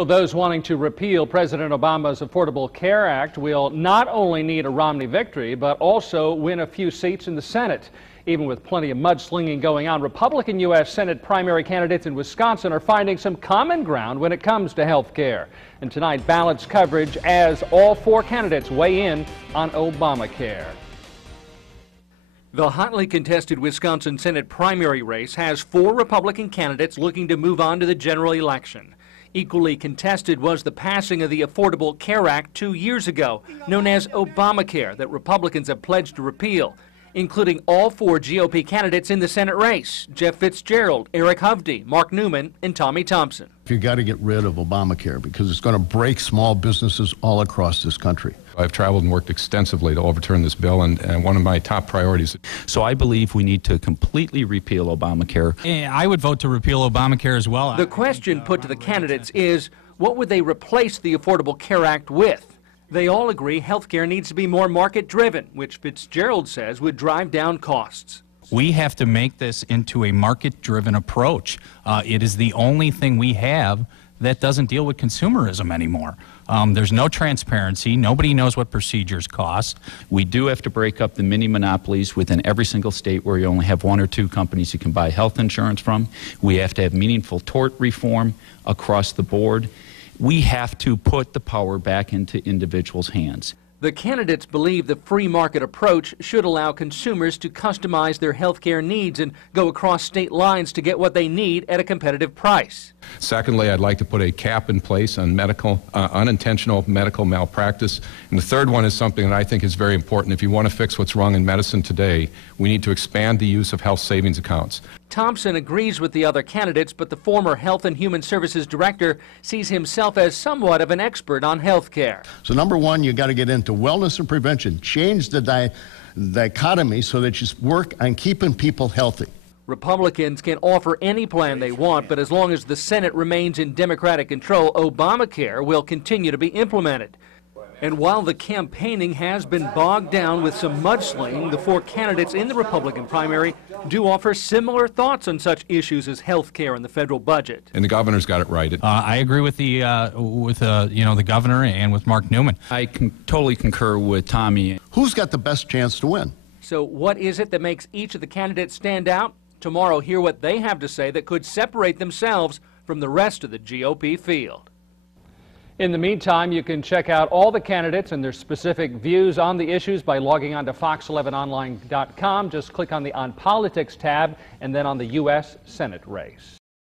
Well, those wanting to repeal President Obama's Affordable Care Act will not only need a Romney victory, but also win a few seats in the Senate. Even with plenty of mudslinging going on, Republican U.S. Senate primary candidates in Wisconsin are finding some common ground when it comes to health care. And tonight, balanced coverage as all four candidates weigh in on Obamacare. The hotly contested Wisconsin Senate primary race has four Republican candidates looking to move on to the general election. Equally contested was the passing of the Affordable Care Act 2 years ago, known as Obamacare, that Republicans have pledged to repeal, including all four GOP candidates in the Senate race: Jeff Fitzgerald, Eric Hovde, Mark Newman, and Tommy Thompson. You got to get rid of Obamacare because it's going to break small businesses all across this country. I've traveled and worked extensively to overturn this bill, and one of my top priorities. So I believe we need to completely repeal Obamacare. I would vote to repeal Obamacare as well. The question put to the candidates is, what would they replace the Affordable Care Act with? They all agree health care needs to be more market-driven, which Fitzgerald says would drive down costs. We have to make this into a market-driven approach. It is the only thing we have that doesn't deal with consumerism anymore. There's no transparency. Nobody knows what procedures cost. We do have to break up the mini monopolies within every single state where you only have one or two companies you can buy health insurance from. We have to have meaningful tort reform across the board. We have to put the power back into individuals' hands. The candidates believe the free market approach should allow consumers to customize their health care needs and go across state lines to get what they need at a competitive price. Secondly, I'd like to put a cap in place on unintentional medical malpractice. And the third one is something that I think is very important. If you want to fix what's wrong in medicine today, we need to expand the use of health savings accounts. Thompson agrees with the other candidates, but the former Health and Human Services Director sees himself as somewhat of an expert on health care. So number one, you got to get into wellness and prevention. Change the dichotomy so that you work on keeping people healthy. Republicans can offer any plan they want, but as long as the Senate remains in Democratic control, Obamacare will continue to be implemented. And while the campaigning has been bogged down with some mudslinging, the four candidates in the Republican primary do offer similar thoughts on such issues as health care and the federal budget. And the governor's got it right. I agree with the governor and with Mark Newman. I totally concur with Tommy. Who's got the best chance to win? So what is it that makes each of the candidates stand out? Tomorrow, hear what they have to say that could separate themselves from the rest of the GOP field. In the meantime, you can check out all the candidates and their specific views on the issues by logging on to fox11online.com. Just click on the On Politics tab and then on the U.S. Senate race.